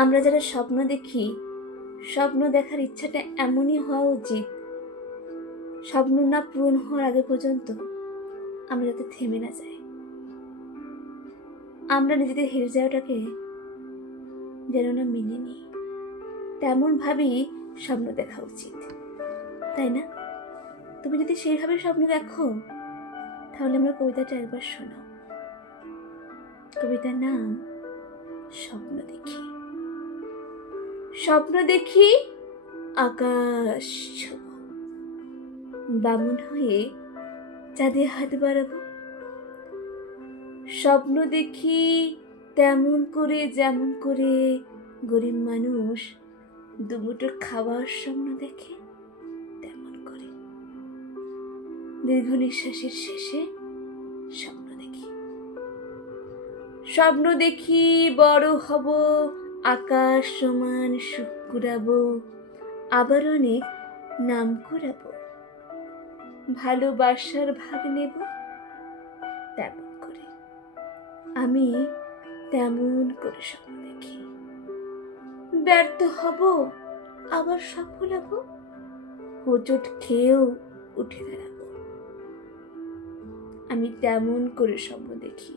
আমরা যারা স্বপ্ন দেখি, স্বপ্ন দেখার ইচ্ছাটা এমনই হওয়া উচিত, স্বপ্ন না পূরণ হওয়ার আগে পর্যন্ত আমরা যাতে থেমে না যাই। আমরা নিজেদের হেরে যাওয়াটাকে যেন না মেনে নিই, তেমনভাবেই স্বপ্ন দেখা উচিত, তাই না? তুমি যদি সেইভাবে স্বপ্ন দেখো, তাহলে আমরা কবিতাটা একবার শোনো। কবিতার নাম স্বপ্ন দেখি। স্বপ্ন দেখি আকাশ ছোঁব, বামুন হয়ে চাঁদে হাত বাড়াবো। স্বপ্ন দেখি তেমন করে যেমন করে গরিব মানুষ দুমুঠো খাওয়ার স্বপ্ন দেখে, তেমন করে দীর্ঘ নিঃশ্বাসের শেষে স্বপ্ন দেখি। স্বপ্ন দেখি বড় হব, আকাশ সমান সুখ কুড়াবো, আবার অনেক নাম কুড়াবো, ভালোবাসার ভাগ নেব, তেমন করে আমি তেমন করে স্বপ্ন দেখি। ব্যর্থ হব, আবার সফল হব, হোঁচট খেয়েও উঠে দাঁড়াবো। আমি তেমন করে স্বপ্ন দেখি,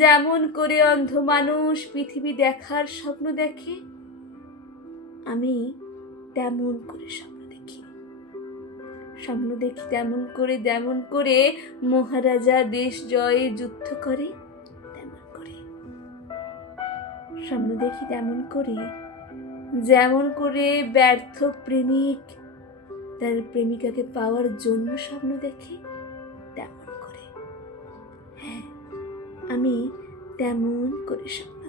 যেমন করে অন্ধ মানুষ পৃথিবী দেখার স্বপ্ন দেখে, আমি তেমন করে স্বপ্ন দেখি। স্বপ্ন দেখি তেমন করে যেমন করে মহারাজা দেশ জয়ে যুদ্ধ করে, তেমন করে স্বপ্ন দেখি তেমন করে যেমন করে ব্যর্থ প্রেমিক তার প্রেমিকাকে পাওয়ার জন্য স্বপ্ন দেখে, তেমন করে। হ্যাঁ, আমি তেমন করে স্বপ্ন